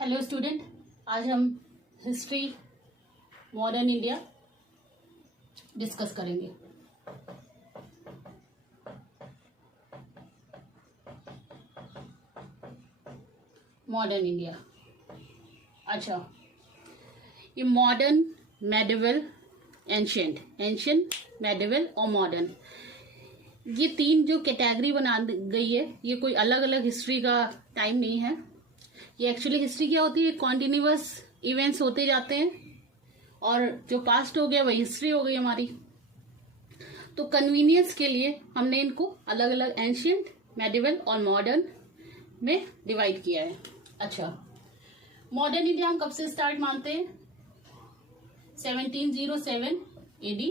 Hello student, आज हम history modern India discuss करेंगे। Modern India. अच्छा, ये मॉडर्न, मेडिवल, एंशियंट, मेडिवल और मॉडर्न, ये तीन जो कैटेगरी बना गई है, ये कोई अलग अलग हिस्ट्री का टाइम नहीं है। ये एक्चुअली हिस्ट्री क्या होती है, कॉन्टिन्यूअस इवेंट्स होते जाते हैं और जो पास्ट हो गया वही हिस्ट्री हो गई हमारी। तो कन्वीनियंस के लिए हमने इनको अलग अलग एंशियंट, मेडिवल और मॉडर्न में डिवाइड किया है। अच्छा, मॉडर्न इंडिया हम कब से स्टार्ट मानते हैं? 1707 AD,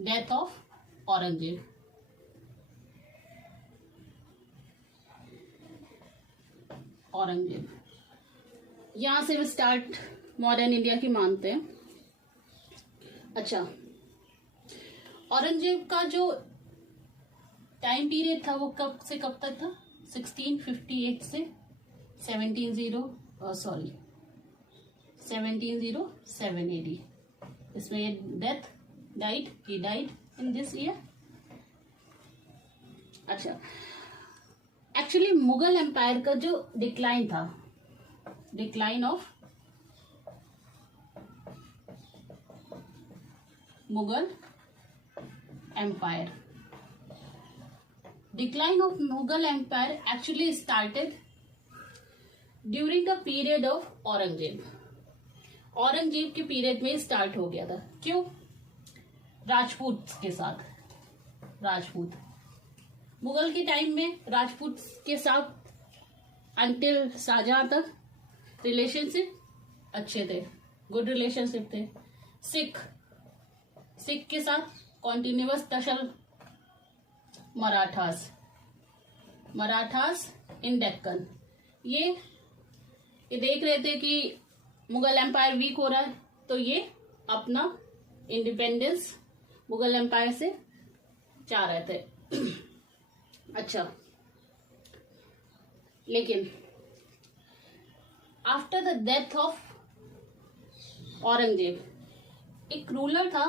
डेथ ऑफ औरंगजेब। यहां से स्टार्ट मॉडर्न इंडिया की मानते हैं। अच्छा, औरंगजेब का जो टाइम पीरियड था वो कब से कब तक था? 1658 से 1707 AD। इसमें he died in this year। अच्छा, एक्चुअली मुगल एम्पायर का जो डिक्लाइन था, decline of Mughal empire, actually started during the period of Aurangzeb के पीरियड में स्टार्ट हो गया था। क्यों? राजपूत के साथ। मुगल के टाइम में राजपूत के साथ अंटिल शाहजहां तक रिलेशनशिप अच्छे थे, गुड रिलेशनशिप थे। सिख के साथ कॉन्टिन्यूअस टसल। मराठास इन डेक्कन, ये देख रहे थे कि मुगल एम्पायर वीक हो रहा है, तो ये अपना इंडिपेंडेंस मुगल एम्पायर से चाह रहे थे। अच्छा, लेकिन after the death of Aurangzeb एक रूलर था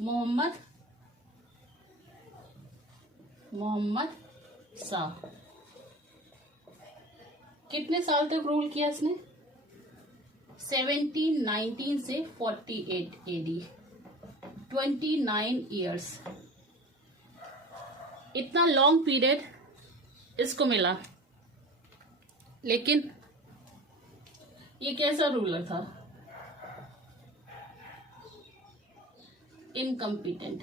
मोहम्मद शाह। कितने साल तक रूल किया इसने? 1719 से 48 AD, 29 ईयर्स। इतना लॉन्ग पीरियड इसको मिला, लेकिन ये कैसा रूलर था? इनकम्पिटेंट,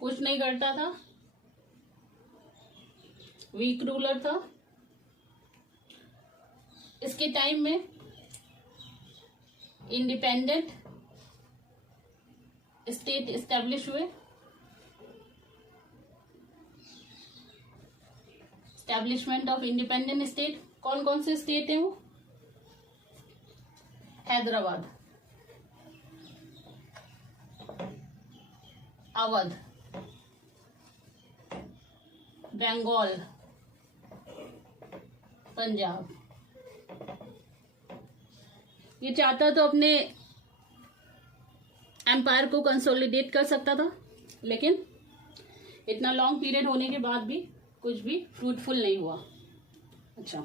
कुछ नहीं करता था, वीक रूलर था। इसके टाइम में इंडिपेंडेंट स्टेट एस्टेब्लिश हुए। एस्टेब्लिशमेंट ऑफ इंडिपेंडेंट स्टेट, कौन कौन से स्टेट है वो? हैदराबाद, अवध, बंगाल, पंजाब। ये चाहता तो अपने एम्पायर को कंसोलिडेट कर सकता था, लेकिन इतना लॉन्ग पीरियड होने के बाद भी कुछ भी फ्रूटफुल नहीं हुआ। अच्छा,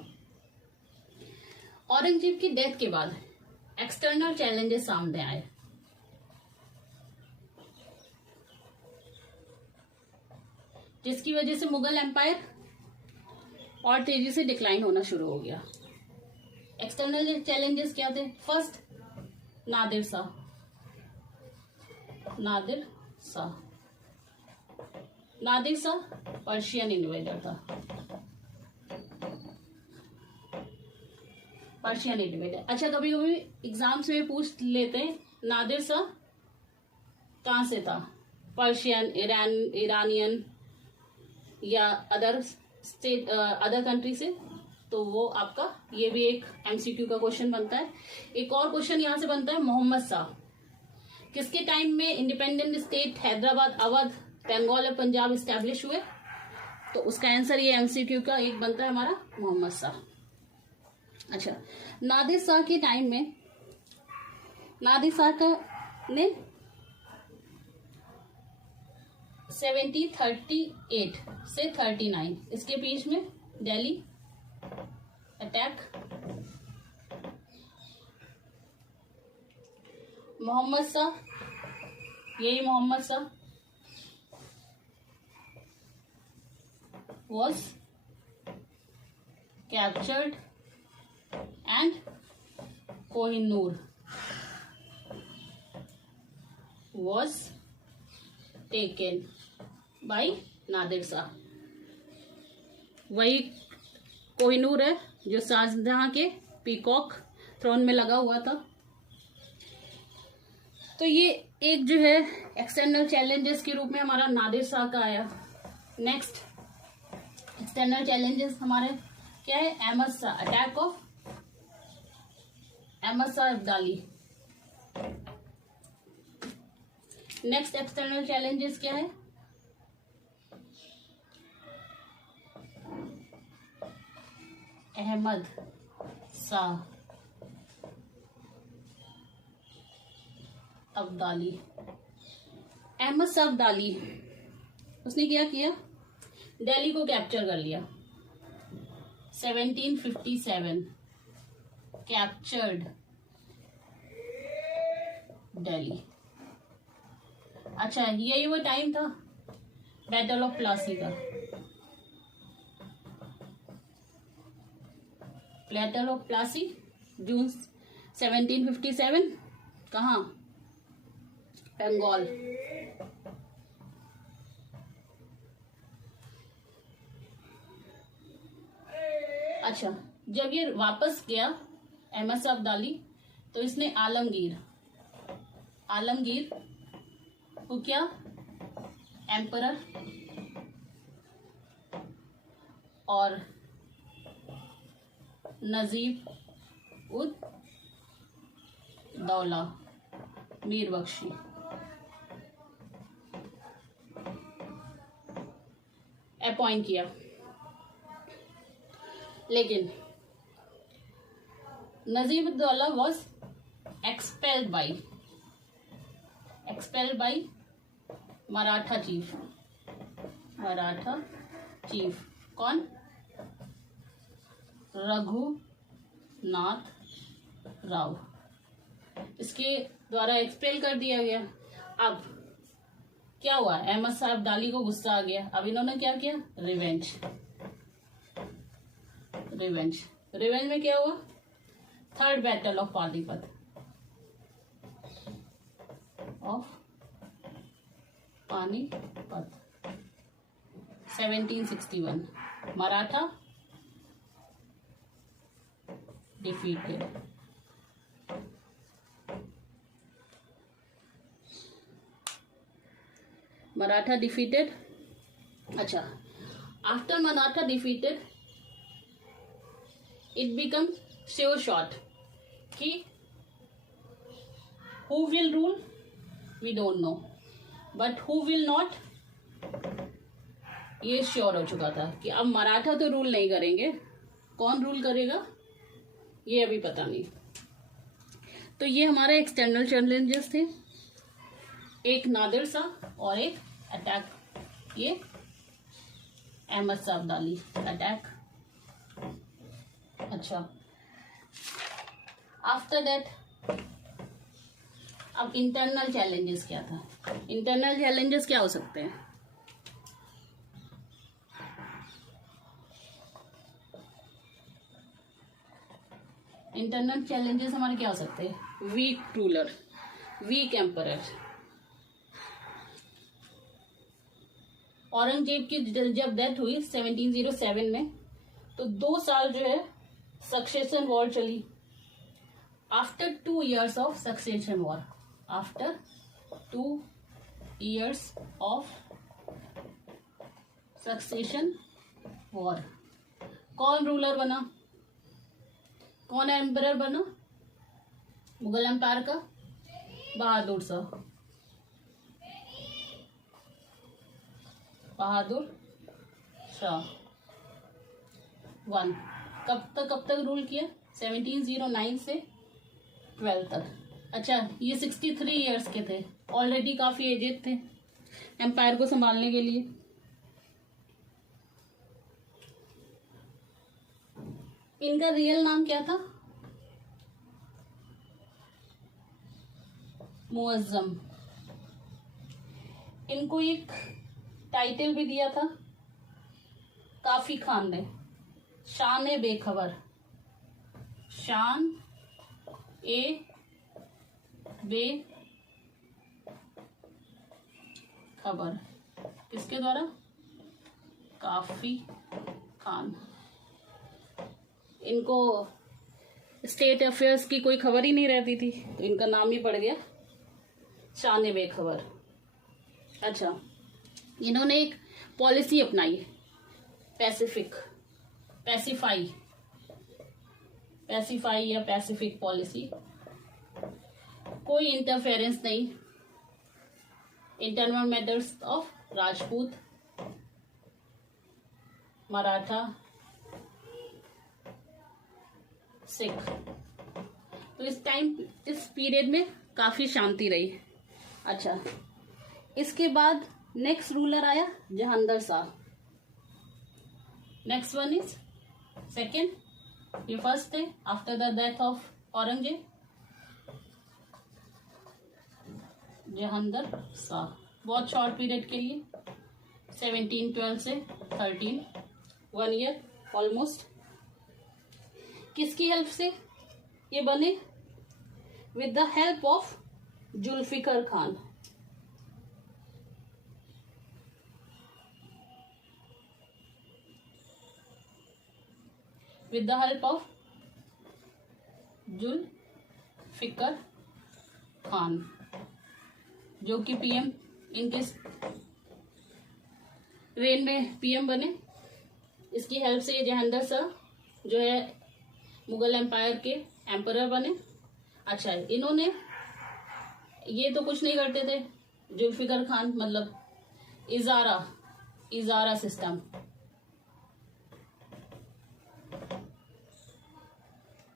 औरंगजेब की डेथ के बाद एक्सटर्नल चैलेंजेस सामने आए। जिसकी वजह से मुगल एम्पायर और तेजी से डिक्लाइन होना शुरू हो गया। एक्सटर्नल चैलेंजेस क्या थे? First, Nadir Shah Persian invader था। अच्छा, कभी कभी एग्जाम्स में पूछ लेते हैं नादिर शाह कहां से था? पर्शियन, ईरानियन या अदर स्टेट, अदर कंट्री से। तो वो आपका ये भी एक MCQ का क्वेश्चन बनता है। एक और क्वेश्चन यहां से बनता है, मोहम्मद शाह किसके टाइम में इंडिपेंडेंट स्टेट हैदराबाद, अवध, बंगाल और पंजाब स्टैब्लिश हुए? तो उसका आंसर ये एमसीक्यू का एक बनता है हमारा मोहम्मद शाह। अच्छा, नादिर शाह के टाइम में नादिर शाह का ने 1738 से 39 इसके बीच में दिल्ली अटैक, मोहम्मद शाह, यही Mohammad Shah was captured and Kohinoor was taken by Nadir Shah. वही कोहिनूर है जो शाहजहां के पीकॉक थ्रोन में लगा हुआ था। तो ये एक जो है एक्सटर्नल चैलेंजेस के रूप में हमारा नादिर शाह का आया। नेक्स्ट एक्सटर्नल चैलेंजेस हमारे क्या है? Ahmad Shah, attack of Ahmad Shah Abdali. Next external challenges क्या है? अहमद शाह अब्दाली। अहमद शाह अब्दाली उसने क्या किया? दिल्ली को कैप्चर कर लिया। 1757 कैप्चर्ड दिल्ली। अच्छा, यही वो टाइम था बैटल ऑफ प्लासी का। बैटल ऑफ प्लासी जून 1757 कहाँ? बंगाल। अच्छा, जब ये वापस गया अहमद शाह अब्दाली तो इसने आलमगीर को क्या एम्परर और नजीब उद दौला मीर बख्शी अपॉइंट किया। लेकिन Najeeb ud Daula was expelled by Maratha chief कौन? रघुनाथ राव। इसके द्वारा एक्सपेल कर दिया गया। अब क्या हुआ? अहमद शाह अब्दाली को गुस्सा आ गया। अब इन्होंने क्या किया? रिवेंज में क्या हुआ? Third battle of Panipat 1761 Maratha defeated. अच्छा, after Maratha defeated it become sure shot कि who will rule we don't know, but who will not ये श्योर हो चुका था कि अब मराठा तो रूल नहीं करेंगे, कौन रूल करेगा ये अभी पता नहीं। तो ये हमारे एक्सटर्नल चैलेंजेस थे, एक नादिर शाह और एक अटैक, ये अहमद शाह अब्दाली अटैक। अच्छा, आफ्टर दैट अब इंटरनल चैलेंजेस क्या था? इंटरनल चैलेंजेस क्या हो सकते हैं? इंटरनल चैलेंजेस हमारे क्या हो सकते हैं? Weak ruler, weak emperor. Aurangzeb की जब डेथ हुई 1707 में तो 2 साल जो है सक्सेशन वॉर चली। After 2 years of succession war, after 2 years of succession war कौन रूलर बना? कौन एम्परर बना मुगल एम्पायर का? बहादुर शाह 1 कब तक रूल किया? 1709 से 12 तक। अच्छा, ये 63 ईयर्स के थे, ऑलरेडी काफ़ी एजेड थे एम्पायर को संभालने के लिए। इनका रियल नाम क्या था? मुअज्जम। इनको एक टाइटल भी दिया था काफी खान ने, शान ए बेखबर। शान ए बेखबर किसके द्वारा? काफी खान। इनको स्टेट अफेयर्स की कोई खबर ही नहीं रहती थी, तो इनका नाम ही पड़ गया शान ए बेखबर। अच्छा, इन्होंने एक पॉलिसी अपनाई, पैसिफाई या पैसिफिक पॉलिसी। कोई इंटरफेरेंस नहीं, internal matters of Rajput, Maratha, Sikh. तो इस पीरियड में काफी शांति रही। अच्छा, इसके बाद नेक्स्ट रूलर आया Jahangir Shah. Next one is second, ये फर्स्ट थे after the death of Aurangzeb. Jahangir Shah बहुत शॉर्ट पीरियड के लिए, 1712 से 13, 1 ईयर ऑलमोस्ट। किसकी हेल्प से ये बने? With the help of Zulfiqar Khan. with the help of Zulfiqar Khan, जो कि पीएम इनके रेन में पीएम बने। इसकी हेल्प से जहांगीर शाह जो है मुगल एम्पायर के एम्परर बने। अच्छा, इन्होंने ये तो कुछ नहीं करते थे, जुल्फिकार खान मतलब इजारा सिस्टम।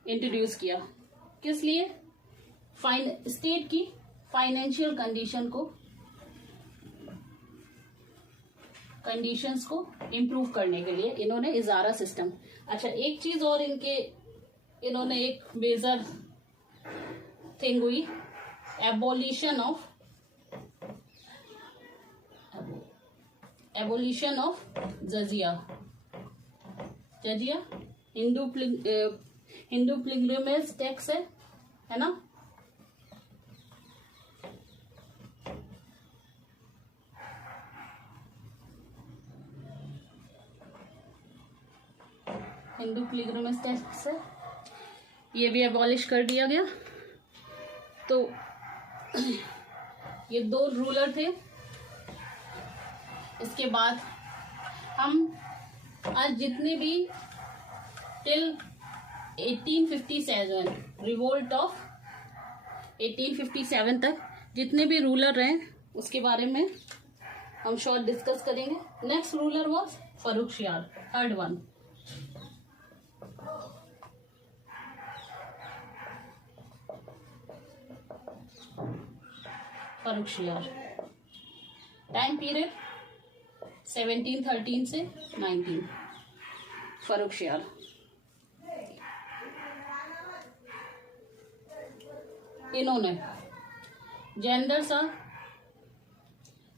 इंट्रोड्यूस किया, किस लिए? स्टेट की फाइनेंशियल कंडीशंस को इम्प्रूव करने के लिए इन्होंने इजारा सिस्टम। अच्छा, एक चीज और इन्होंने एक मेजर थिंग हुई, abolition of jizya. Hindu pilgrimage tax है ना। हिंदू पिलग्रिमेज टैक्स है, ये भी एबॉलिश कर दिया गया। तो ये 2 रूलर थे। इसके बाद हम आज जितने भी टिल 1857 रिवोल्ट ऑफ 1857 तक जितने भी रूलर रहे उसके बारे में हम शॉर्ट डिस्कस करेंगे। Next ruler was Farrukhsiyar, third one. Farrukhsiyar time period 1713 से 19। फर्रुखशियार इन्होंने जहांगीर शाह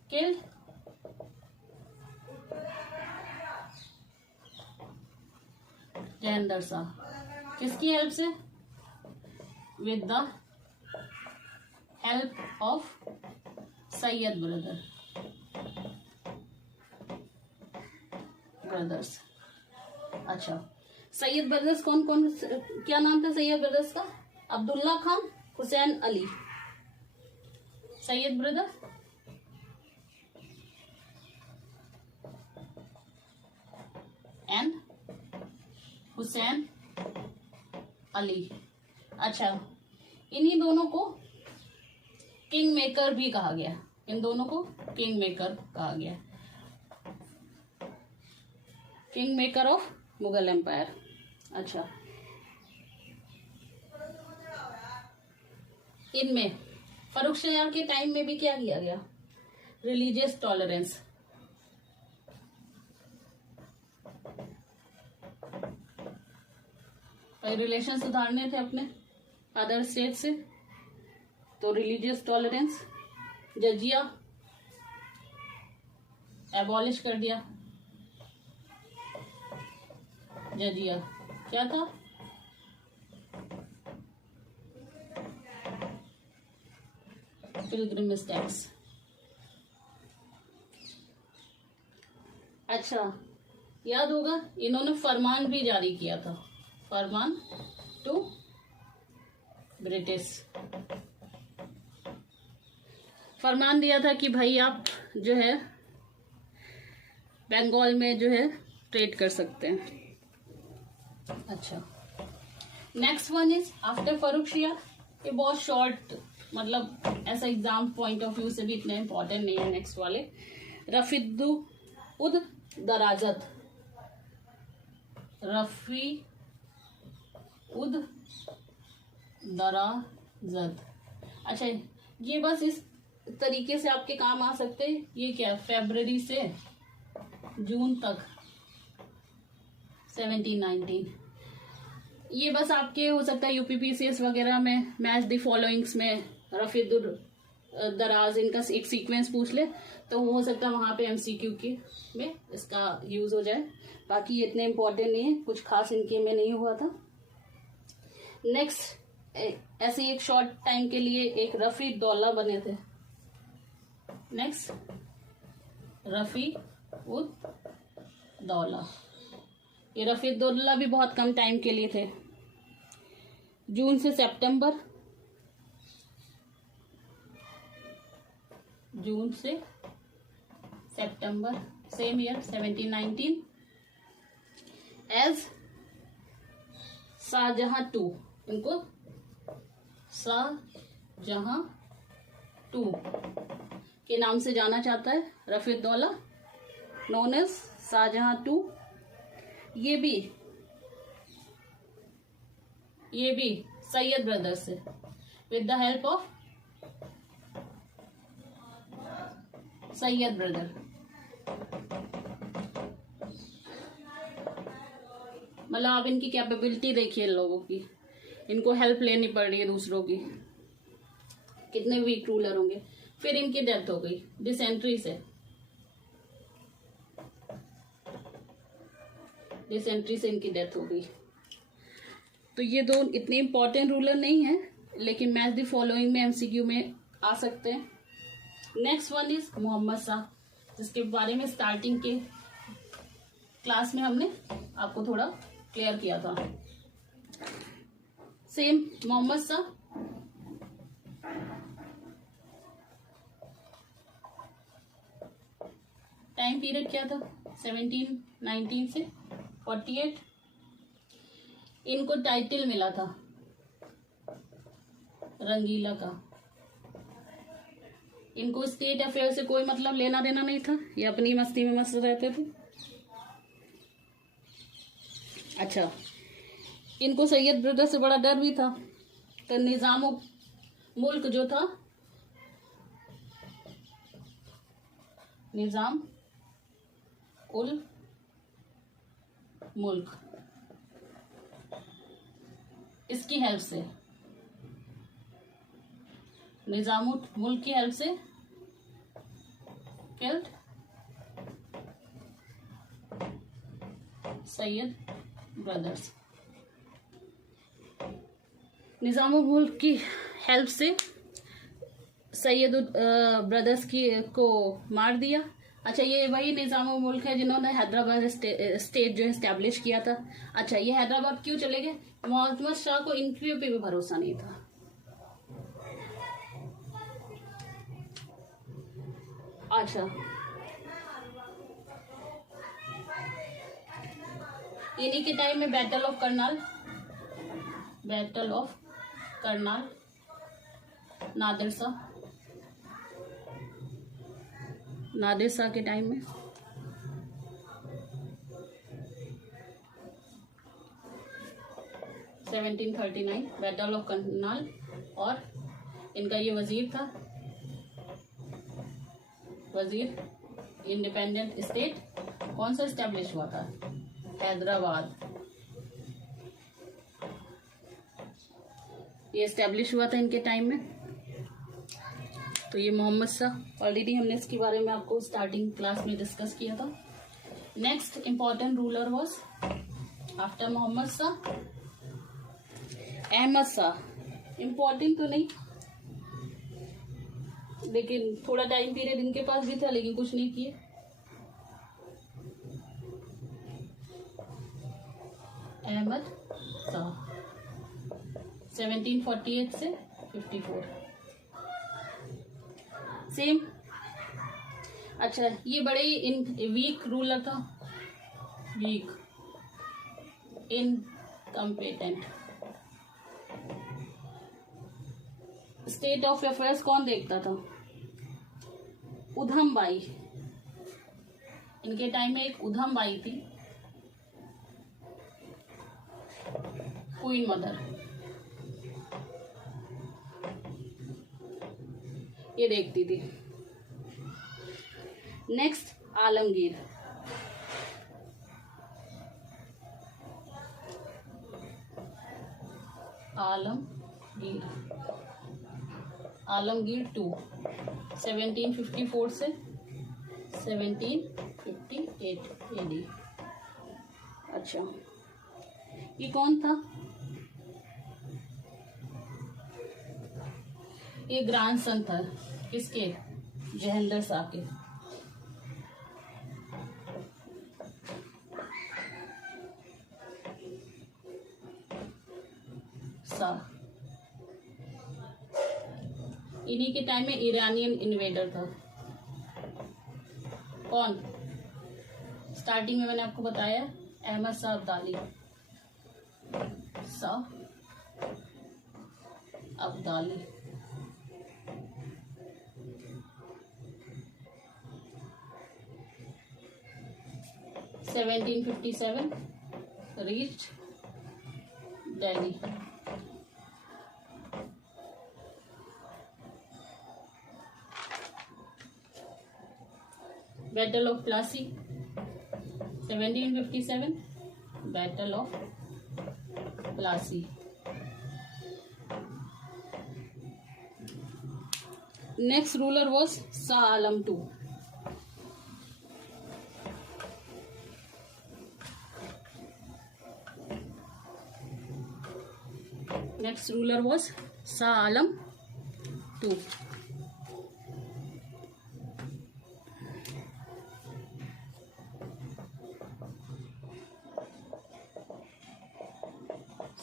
किल्ड, जहांगीर शाह किसकी हेल्प से? With the help of Syed brothers. अच्छा, सैयद ब्रदर्स कौन कौन, क्या नाम था सैयद ब्रदर्स का? अब्दुल्ला खान, हुसैन अली। Syed brother and Hussain Ali. अच्छा, इन्हीं दोनों को किंग मेकर भी कहा गया। इन दोनों को किंग मेकर कहा गया। King maker of Mughal empire. अच्छा, इनमें फर्रुख शाह के टाइम में भी क्या किया गया? Religious tolerance. रिलेशन सुधारने थे अपने अदर स्टेट से, तो रिलीजियस टॉलरेंस। जजिया एबॉलिश कर दिया। जजिया क्या था? Pilgrimage tax. अच्छा, याद होगा इन्होंने फरमान भी जारी किया था, फरमान टू ब्रिटिश। फरमान दिया था कि भाई आप जो है बंगाल में जो है ट्रेड कर सकते हैं। अच्छा, next one is after Farrukh Shah. ये बहुत शॉर्ट, मतलब ऐसा एग्जाम पॉइंट ऑफ व्यू से भी इतना इंपॉर्टेंट नहीं है। नेक्स्ट वाले रफीद उद दराजत। रफी उद दराजत। अच्छा, ये बस इस तरीके से आपके काम आ सकते हैं। ये क्या, फरवरी से जून तक 1719। ये बस आपके हो सकता है यूपीपीसीएस वगैरह में मैच द फॉलोइंग्स में रफीद उद दराज इनका एक सीक्वेंस पूछ ले, तो हो सकता है वहां पे एमसीक्यू के में इसका यूज हो जाए। बाकी ये इतने इंपॉर्टेंट नहीं है, कुछ खास इनके में नहीं हुआ था। नेक्स्ट, ऐसे एक शॉर्ट टाइम के लिए एक रफी दौला बने थे। नेक्स्ट, रफी उद दौला। ये रफी दौला भी बहुत कम टाइम के लिए थे, जून से सितंबर, जून से सितंबर same year 1719 as Shah Jahan two. इनको शाहजहां टू के नाम से जाना जाता है। Rafid Daula known as Shah Jahan two. ये भी सैयद ब्रदर्स से with the help of Syed brother. मतलब आप इनकी कैपेबिलिटी देखिए लोगों की, इनको हेल्प लेनी पड़ रही है दूसरों की, कितने वीक रूलर होंगे। फिर इनकी डेथ हो गई डिसेंट्री से। डिसेंट्री से इनकी डेथ हो गई। तो ये दो इतने इंपॉर्टेंट रूलर नहीं है, लेकिन मैच द फॉलोइंग में एमसीक्यू में आ सकते हैं। Next one is Mohammad Shah, जिसके बारे में स्टार्टिंग के क्लास में हमने आपको थोड़ा क्लियर किया था। Same Mohammad Shah time period क्या था? 1719 से 48। इनको टाइटल मिला था रंगीला का। इनको स्टेट अफेयर से कोई मतलब लेना देना नहीं था, ये अपनी मस्ती में मस्त रहते थे। अच्छा, इनको सैयद ब्रदर से बड़ा डर भी था, तो निजाम मुल्क जो था, निजाम उल मुल्क, इसकी हेल्प से, निजाम उल मुल्क की हेल्प से किल्ड सैयद ब्रदर्स। निजाम उल मुल्क की हेल्प से सैयद ब्रदर्स की को मार दिया। अच्छा, ये वही निजाम उल मुल्क है जिन्होंने हैदराबाद स्टेट जो है एस्टेब्लिश किया था। अच्छा, ये हैदराबाद क्यों चले गए? मोहम्मद शाह को इनके पे भी भरोसा नहीं था। अच्छा, इन्हीं के टाइम में बैटल ऑफ करनाल, नादिर शाह के टाइम में 1739 बैटल ऑफ करनाल। और इनका ये वजीर था, वजीर इंडिपेंडेंट स्टेट कौन सा एस्टेब्लिश हुआ था? हैदराबाद। ये एस्टेब्लिश हुआ था इनके टाइम में। तो ये मोहम्मद शाह, ऑलरेडी हमने इसके बारे में आपको स्टार्टिंग क्लास में डिस्कस किया था। Next important ruler was after Mohammad Shah Ahmad Shah. Important तो नहीं, लेकिन थोड़ा टाइम पीरियड इनके पास भी था, लेकिन कुछ नहीं किए। अहमद शाह 1748 से 54 सेम। अच्छा, ये बड़े इन वीक रूलर था, weak incompetent. State of affairs कौन देखता था? उधम बाई। इनके टाइम में एक उधम बाई थी, क्वीन मदर, ये देखती थी। नेक्स्ट आलमगीर। आलमगीर, आलमगीर 2 1754 से 1758 AD। अच्छा, ये कौन था? ये ग्रैंडसन था किसके? जहेंद्र शाह के। शाह इन्हीं के टाइम में ईरानियन इन्वेडर था। कौन? स्टार्टिंग में मैंने आपको बताया Ahmad Shah Abdali. Shah Abdali. Seventeen 57 reached Delhi। Battle of Plassey 1757 Battle of Plassey। Next ruler was Shah Alam II। Next ruler was Shah Alam II।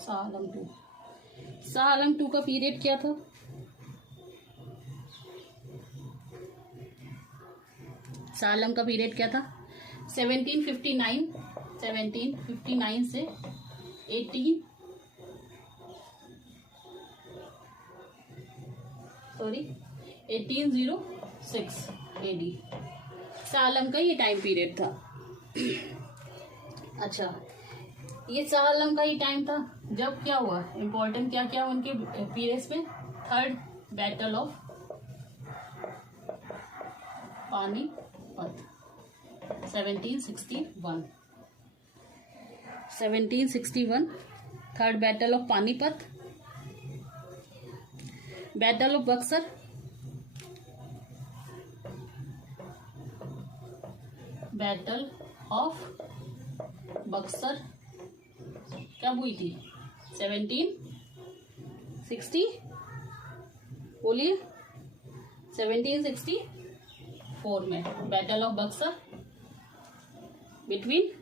Shah Alam II। Shah Alam II का पीरियड क्या था? शाह आलम का पीरियड क्या था? 1759 से 1806 AD। शाह आलम का ये टाइम पीरियड था। अच्छा, ये शाह आलम का ही टाइम था जब क्या हुआ? इम्पोर्टेंट क्या क्या उनके पीरियड्स में? Third battle of Panipat 1761। 1761 third battle of Panipat. Battle of Buxar, battle of Buxar कब हुई थी? 1760 बोलिए, 1764 में बैटल ऑफ बक्सर बिटवीन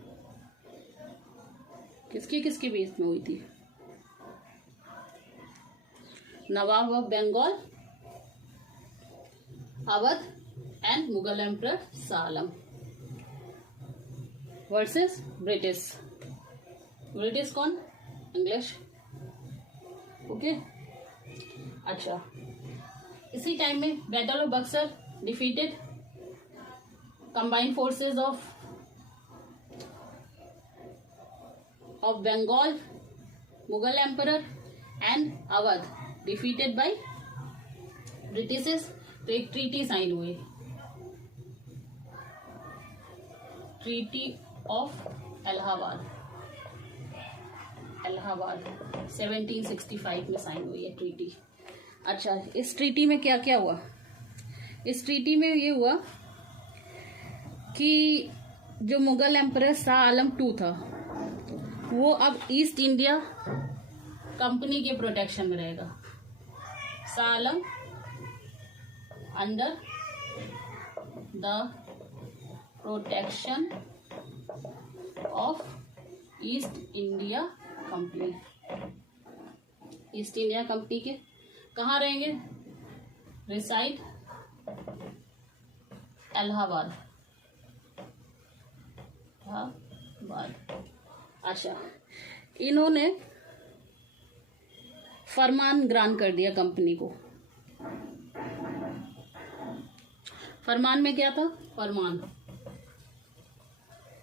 किसके किसके बीच में हुई थी? Nawab of Bengal Awadh and Mughal emperor Shah Alam versus British. British कौन? इंग्लिश। ओके। अच्छा, इसी टाइम में battle of Buxar defeated combined forces of Bengal Mughal emperor and Awadh defeated by Britishers. तो एक ट्रीटी साइन हुई, ट्रीटी ऑफ इलाहाबाद, इलाहाबाद 1765 में साइन हुई है ट्रीटी। अच्छा, इस ट्रीटी में क्या क्या हुआ? इस ट्रीटी में ये हुआ कि जो मुगल एम्परर शाह आलम II था वो अब ईस्ट इंडिया कंपनी के प्रोटेक्शन में रहेगा। Shah Alam under the protection of east India company. East India company के कहाँ रहेंगे? रिसाइड इलाहाबाद, इलाहाबाद। अच्छा, इन्होंने फरमान ग्रांट कर दिया कंपनी को। फरमान में क्या था? फरमान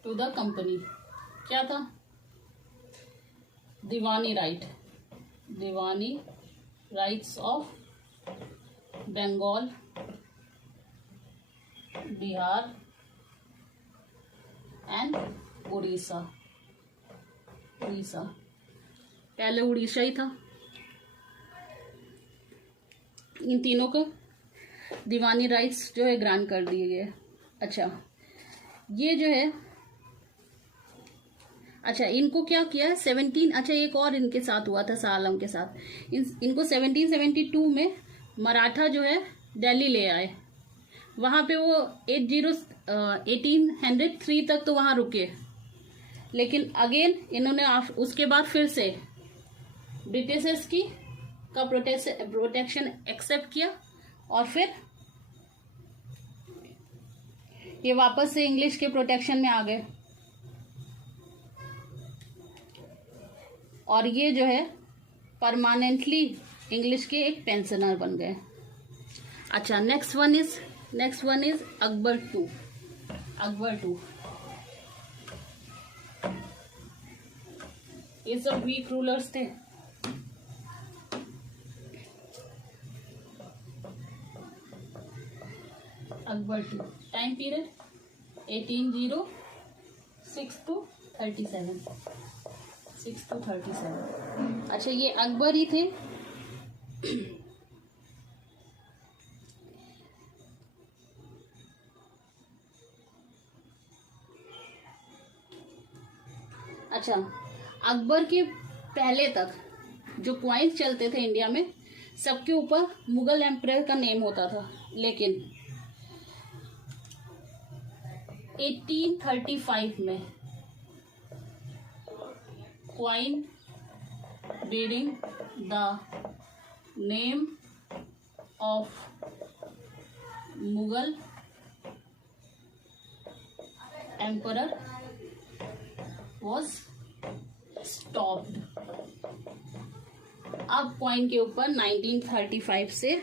टू द कंपनी क्या था? दीवानी राइट, दीवानी rights of Bengal, Bihar and Orissa. Orissa, पहले उड़ीसा ही था। इन तीनों को दीवानी राइट्स जो है ग्रांट कर दिए गए। अच्छा, ये जो है, अच्छा इनको क्या किया? अच्छा एक और इनके साथ हुआ था शाह आलम के साथ। इनको 1772 में मराठा जो है दिल्ली ले आए। वहाँ पे वो 1803 तक तो वहाँ रुके, लेकिन अगेन इन्होंने उसके बाद फिर से ब्रिटिशर्स की का प्रोटेक्शन एक्सेप्ट किया और फिर ये वापस से इंग्लिश के प्रोटेक्शन में आ गए और ये जो है परमानेंटली इंग्लिश के एक पेंशनर बन गए। अच्छा, next one is Akbar II। Akbar II ये सब वीक रूलर्स थे। Akbar II time period 1806 to 37, 6 to 37। अच्छा, ये अकबर ही थे। अच्छा, अकबर के पहले तक जो क्वाइंस चलते थे इंडिया में, सबके ऊपर मुगल एम्परर का नेम होता था, लेकिन 1835 में coin bearing the name of Mughal emperor was stopped। अब क्वाइन के ऊपर 1935 से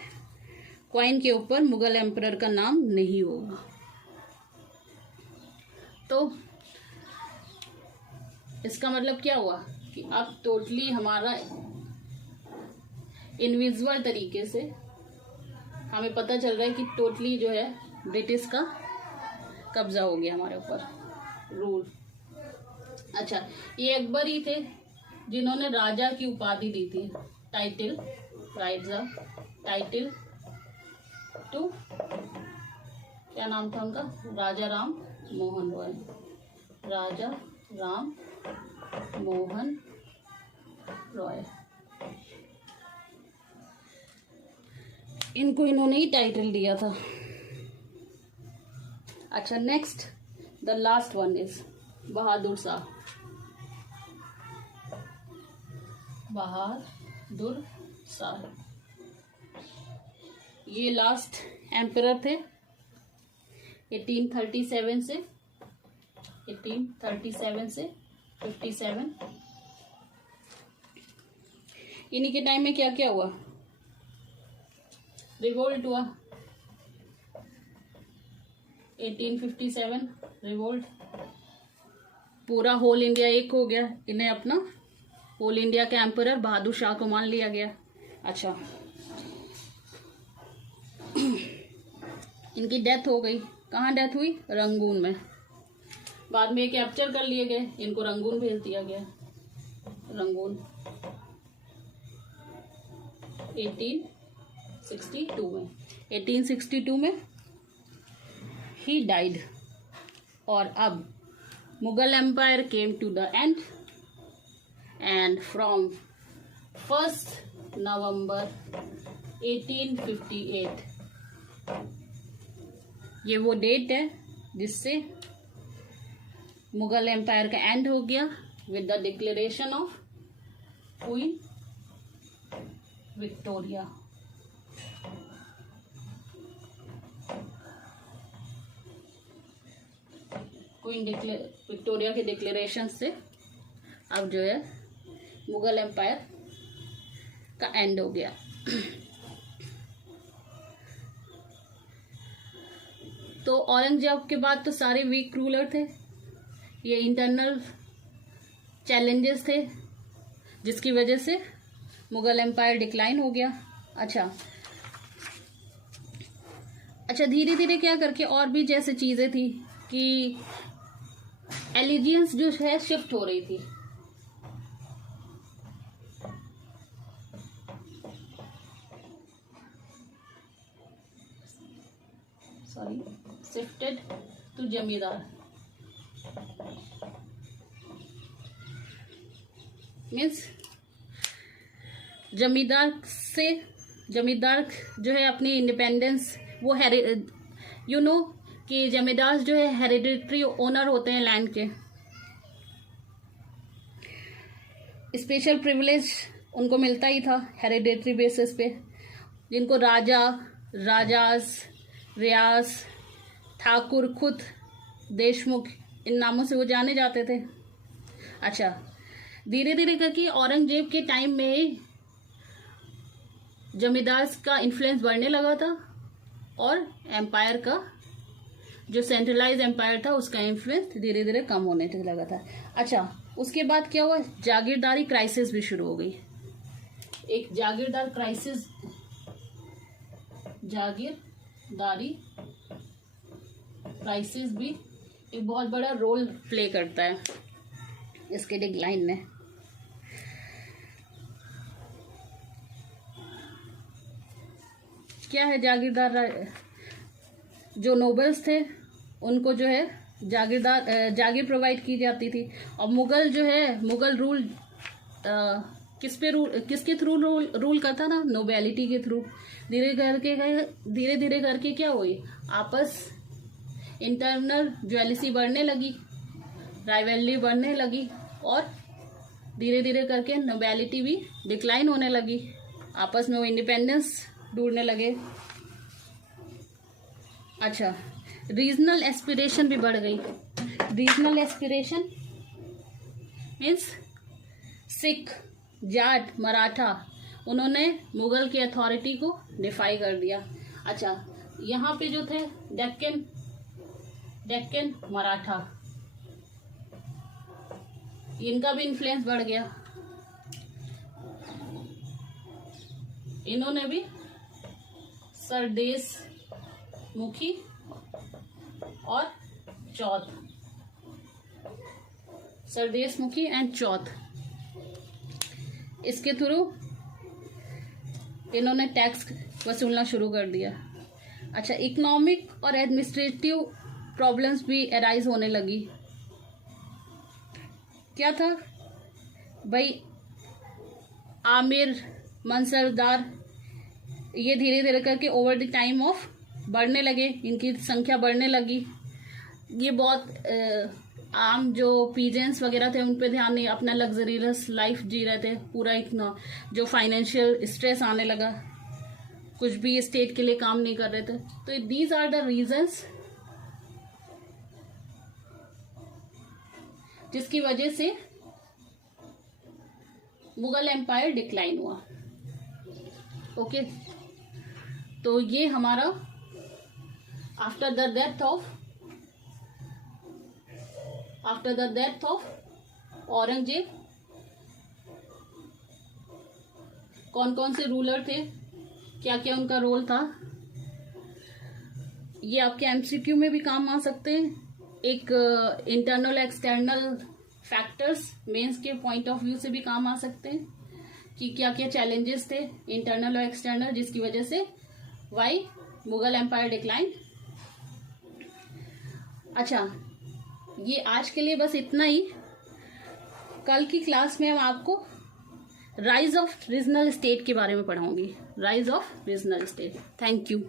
क्वाइन के ऊपर मुगल एम्परर का नाम नहीं होगा। तो इसका मतलब क्या हुआ कि अब टोटली हमारा इनविजिबल तरीके से हमें पता चल रहा है कि टोटली जो है ब्रिटिश का कब्जा हो गया हमारे ऊपर, रूल। अच्छा, ये अकबर ही थे जिन्होंने राजा की उपाधि दी थी, टाइटल, राजा, टाइटल टू, क्या नाम था उनका? राजा राम मोहन रॉय, राजा राम मोहन रॉय। इनको इन्होंने ही टाइटल दिया था। अच्छा, next the last one is Bahadur Shah. Bahadur Shah ये लास्ट एम्परर थे 1837 से 57। इन्हीं के टाइम में क्या क्या हुआ? रिवोल्ट हुआ 1857, रिवोल्ट। पूरा होल इंडिया एक हो गया, इन्हें अपना होल इंडिया के एम्परर बहादुर शाह को मान लिया गया। अच्छा, इनकी डेथ हो गई। कहाँ डेथ हुई? रंगून में। बाद में ये कैप्चर कर लिए गए, इनको रंगून भेज दिया गया। रंगून 1862 में, 1862 में ही डाइड। और अब Mughal empire came to the end and from 1 November 1858, ये वो डेट है जिससे मुगल एम्पायर का एंड हो गया with the declaration of queen Victoria. Queen Victoria के डिक्लेरेशन से अब जो है मुगल एम्पायर का एंड हो गया। तो औरंगजेब के बाद तो सारे वीक रूलर थे। ये इंटरनल चैलेंजेस थे जिसकी वजह से मुगल एम्पायर डिक्लाइन हो गया। अच्छा, धीरे धीरे क्या करके और भी जैसे चीज़ें थी कि एलिजियंस जो है शिफ्ट हो रही थी। शिफ्टेड टू जमींदार, मीन्स जमींदार जो है अपनी इंडिपेंडेंस वो कि जमींदार जो है हेरिडिटरी ओनर होते हैं लैंड के। स्पेशल प्रिविलेज उनको मिलता ही था हेरिडिटरी बेसिस पे, जिनको राजा, राजास, रियास, ठाकुर, खुद, देशमुख, इन नामों से वो जाने जाते थे। अच्छा, धीरे धीरे करके औरंगजेब के टाइम में ही जमींदार का इन्फ्लुएंस बढ़ने लगा था और एम्पायर का जो सेंट्रलाइज एम्पायर था उसका इन्फ्लुएंस धीरे धीरे कम होने लगा था। अच्छा, उसके बाद क्या हुआ? जागीरदारी क्राइसिस भी शुरू हो गई। एक जागीरदारी क्राइसिस भी एक बहुत बड़ा रोल प्ले करता है इसके डिक्लाइन में। क्या है जागीरदार? जो नोबल्स थे उनको जो है जागीर प्रोवाइड की जाती थी। और मुगल जो है, मुगल रूल किसके थ्रू रूल करता ना? नोबेलिटी के थ्रू। धीरे धीरे करके क्या हुई? आपस इंटरनल ज्वेलिसी बढ़ने लगी, राइवलरी बढ़ने लगी और धीरे धीरे करके नोबेलिटी भी डिक्लाइन होने लगी। आपस में वो इंडिपेंडेंस ढूंढने लगे। अच्छा, रीजनल एस्पिरेशन भी बढ़ गई। Regional aspiration means Sikh, Jat, Maratha, उन्होंने मुगल की अथॉरिटी को डिफाई कर दिया। अच्छा, यहाँ पे जो थे डेक्कन मराठा, इनका भी इन्फ्लुएंस बढ़ गया। इन्होंने भी सरदेश मुखी और चौथ, सरदेशमुखी एंड चौथ, इसके थ्रू इन्होंने टैक्स वसूलना शुरू कर दिया। अच्छा, इकोनॉमिक और एडमिनिस्ट्रेटिव प्रॉब्लम्स भी अराइज होने लगी। क्या था भाई? आमिर, मनसरदार, ये धीरे धीरे करके ओवर द टाइम ऑफ बढ़ने लगे, इनकी संख्या बढ़ने लगी। ये बहुत आम जो पीजेंट्स वगैरह थे उन पे ध्यान नहीं, अपना लग्जरियस लाइफ जी रहे थे पूरा। इतना जो फाइनेंशियल स्ट्रेस आने लगा, कुछ भी स्टेट के लिए काम नहीं कर रहे थे। तो दीज आर द रीजंस जिसकी वजह से मुगल एम्पायर डिक्लाइन हुआ। ओके, तो ये हमारा after the death of Aurangzeb कौन कौन से रूलर थे, क्या क्या उनका रोल था। ये आपके एमसीक्यू में भी काम आ सकते हैं। एक इंटरनल एक्सटर्नल फैक्टर्स मेंस के पॉइंट ऑफ व्यू से भी काम आ सकते हैं कि क्या क्या चैलेंजेस थे इंटरनल और एक्सटर्नल, जिसकी वजह से वाई मुगल एम्पायर डिक्लाइन। अच्छा, ये आज के लिए बस इतना ही। कल की क्लास में हम आपको राइज ऑफ रीजनल स्टेट के बारे में पढ़ाऊंगी। Rise of regional state. Thank you.